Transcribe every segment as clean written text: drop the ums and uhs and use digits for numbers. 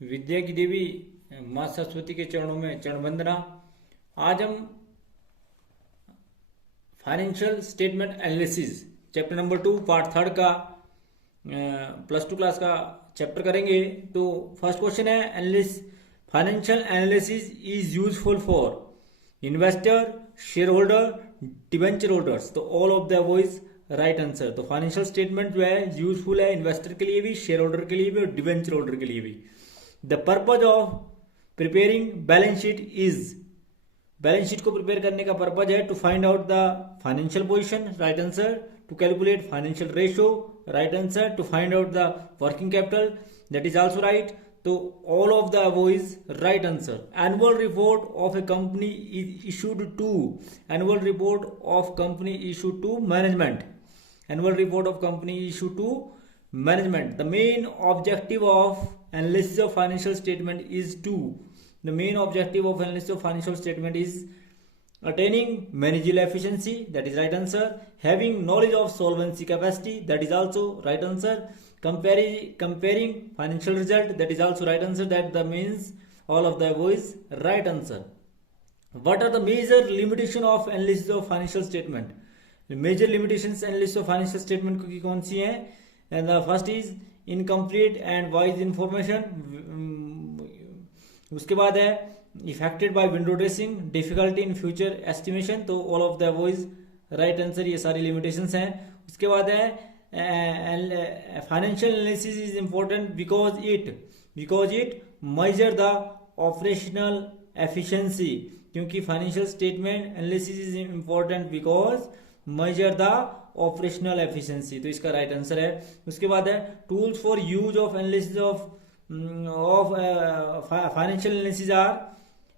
विद्या की देवी माँ सरस्वती के चरणों में चरण वंदना। आज हम financial statement analysis chapter number 2 part 3 का +2 क्लास का चैप्टर करेंगे। तो फर्स्ट क्वेश्चन है, एनालिस financial analysis is useful for investor, share holder, debenture holders. तो ऑल ऑफ द वो इज राइट आंसर। तो फाइनेंशियल स्टेटमेंट जो है यूजफुल है इन्वेस्टर के लिए भी, शेयर होल्डर के लिए भी और डिवेंचर होल्डर के लिए भी। The purpose of preparing balance sheet is, balance sheet को प्रिपेयर करने का पर्पज है to find out the financial position, right answer. To calculate financial ratio, right answer. To find out the working capital, that is also right. तो all of the वो is right answer. Annual report of a company is issued to, annual report of company issued to management, annual report of company issued to management. The main objective of analysis of financial statement is to, the main objective of analysis of financial statement is attaining managerial efficiency, that is right answer. Having knowledge of solvency capacity, that is also right answer. Comparing financial result, that is also right answer. That the means all of the above is right answer. What are the major limitation of analysis of financial statement? The major limitations analysis of financial statement की कौन सी हैं? And the first is incomplete and void information. उसके बाद है affected by window dressing, difficulty in future estimation. तो all of the वो is right answer, ये सारी limitations हैं। उसके बाद है financial analysis is important because it measure the operational efficiency. क्योंकि financial statement analysis is important because measure the operational efficiency, तो इसका राइट आंसर है। उसके बाद है tools for use of analysis of financial analysis are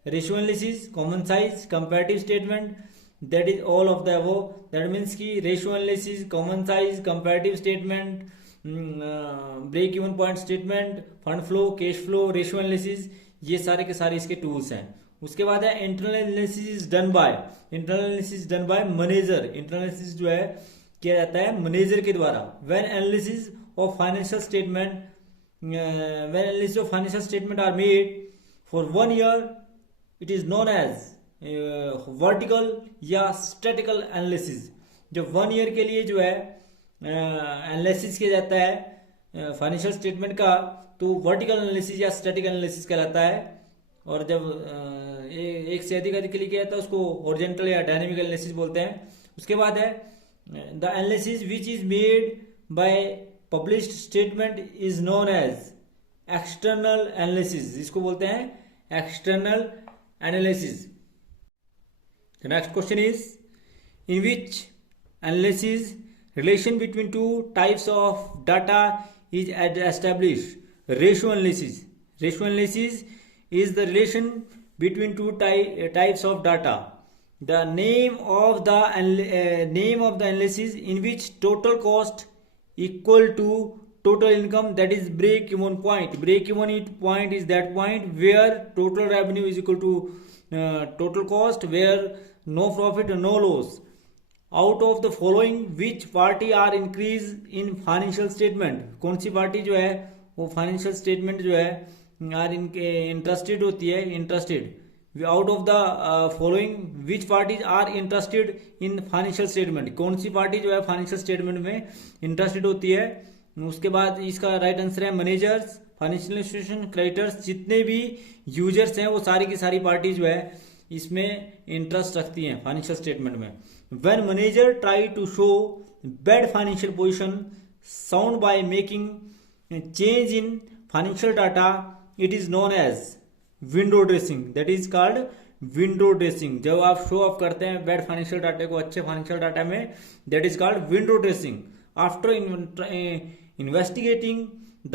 ratio analysis, common size, comparative statement, that is all of the above. That means की ratio analysis, common size, comparative statement, break even point statement, fund flow, cash flow, ratio analysis, ये सारे के सारे इसके tools हैं। उसके बाद है internal analysis done by, internal analysis done by manager. Internal analysis जो है किया जाता है मैनेजर के द्वारा। When analysis of financial statement, when analysis of financial statement are made for 1 year, it is known as vertical या statical analysis. जब 1 year के लिए जो है एनालिसिस किया जाता है फाइनेंशियल स्टेटमेंट का, तो वर्टिकल एनालिसिस या स्टैटिक एनालिसिस कहलाता है। और जब एक से अधिक के लिए किया जाता है उसको हॉरिजॉन्टल या डायनेमिक एनालिसिस बोलते हैं। उसके बाद है the analysis which is made by published statement is known as external analysis, इसको बोलते हैं external analysis. Next question is, in which analysis relation between two types of data is established? Ratio analysis. Ratio analysis is the relation between two types of data. The name of the analysis in which total cost equal to total income, that is break even point. Break even point is that point where total revenue is equal to total cost, where no profit and no loss. Out of the following which party are increase in financial statement? कौन सी party जो है वो financial statement जो है are इनके interested होती है? Interested. Out of the following which parties are interested in financial statement? कौन सी पार्टी जो है फाइनेंशियल स्टेटमेंट में इंटरेस्टेड होती है? उसके बाद इसका राइट आंसर है मैनेजर्स, फाइनेंशियल इंस्टीट्यूशन, क्रेडिटर्स। जितने भी यूजर्स हैं वो सारी की सारी पार्टी जो है इसमें इंटरेस्ट रखती हैं फाइनेंशियल स्टेटमेंट में। When manager try to show bad financial position sound by making change in financial data, it is known as window dressing, that is called window dressing। जब आप शो ऑफ करते हैं bad financial data को अच्छे financial data में, that is called window dressing। After investigating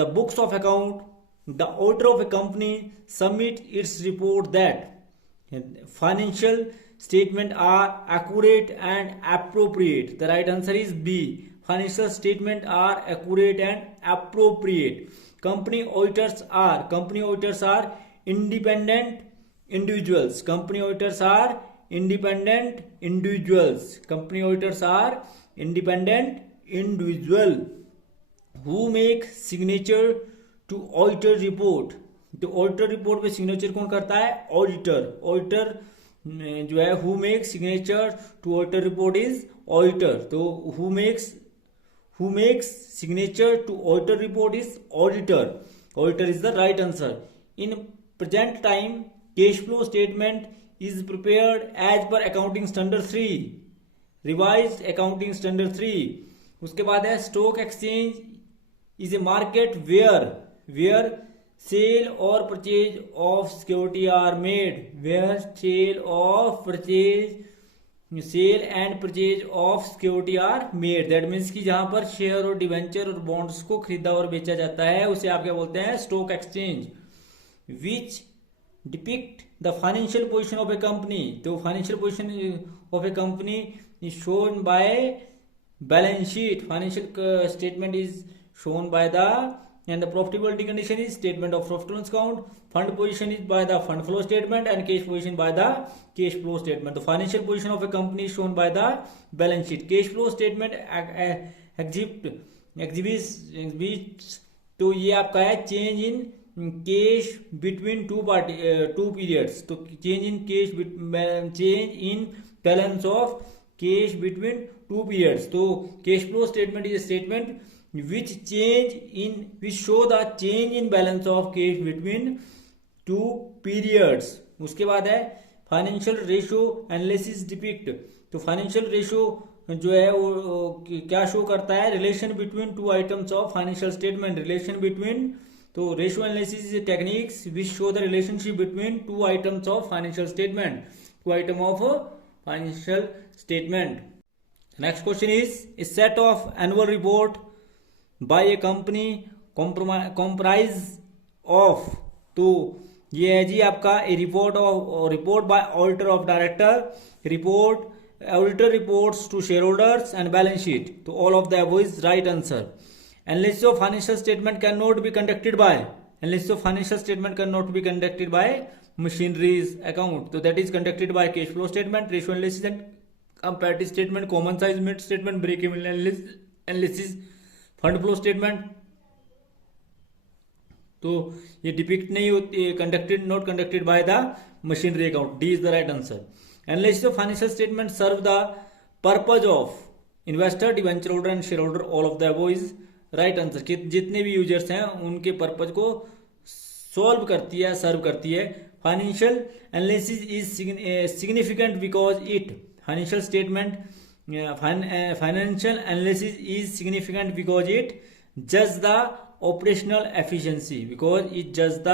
the books of account, the auditor of a company submit its report that financial statement are accurate and appropriate. The right answer is B, financial statement are accurate and appropriate। Company auditors are independent individuals. Company auditors are independent individuals. Company auditors are independent individual who make signature to auditor report. तो auditor report पे signature कौन करता है? Auditor. Auditor जो है who makes signature to auditor report is auditor. तो who makes signature to auditor report is auditor. Auditor is the right answer. In present time cash flow statement is prepared as per accounting standard 3, revised accounting standard 3। उसके बाद है stock exchange is a market where sale or purchase of security are made, where sale and purchase of security are made। that means कि जहां पर share और debenture और bonds को खरीदा और बेचा जाता है उसे आप क्या बोलते हैं? Stock exchange. which depict the financial position of a company। तो financial position of a company is shown by balance sheet। financial statement is shown by the, and the profitability condition is statement of profit and loss account। fund position is by the fund flow statement and cash position by the cash flow statement। the financial position of a company is shown by the balance sheet। cash flow statement exhibits तो ये आपका है change in cash between two periods. तो change in balance of cash between two periods. तो cash flow statement is statement which show the change in balance of cash between two periods. उसके बाद है financial ratio analysis depict. तो financial ratio जो है वो क्या शो करता है? Relation between two items of financial statement. Relation between, तो ratio analysis is techniques which show the relationship between two items of financial statement, two item of financial statement. Next question is a set of annual report by a company comprise of. तो ये है जी आपका a report by auditor of director, auditor reports to shareholders and balance sheet। तो all of the above is right answer। analysis of financial statement cannot be conducted by machineries account। तो that is conducted by cash flow statement, ratio analysis and comparative statement, common size mid statement, break even analysis, fund flow statement। तो ये depict नहीं होती, not conducted by the machinery account। D is the right answer। Analysis of financial statement serve the purpose of investor, debenture holder and shareholder। all of the above is right answer। जितने भी users हैं उनके purpose को solve करती है, सर्व करती है। Financial analysis is significant because it financial statement financial analysis is significant because it जज the operational efficiency, because it जज the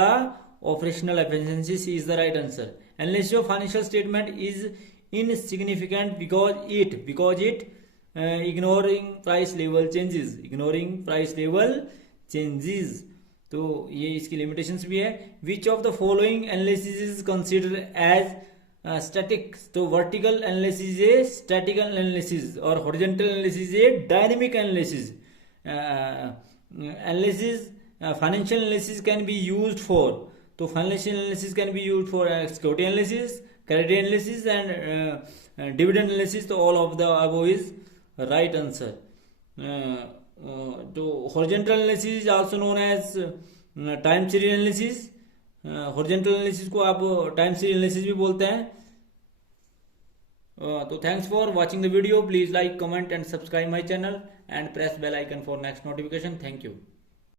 operational efficiency। C is the right answer। analysis of financial statement is insignificant because it ignoring price level changes। तो ये इसकी limitations भी है। which of the following analysis is considered as static। तो vertical analysis is statical analysis और horizontal analysis is dynamic analysis। financial analysis can be used for, तो financial analysis can be used for security analysis, credit analysis and dividend analysis। तो all of the above is right answer। तो horizontal analysis is also known as time series analysis। horizontal analysis को आप time series analysis भी बोलते हैं। तो thanks for watching the video। please like, comment and subscribe my channel and press bell icon for next notification। thank you।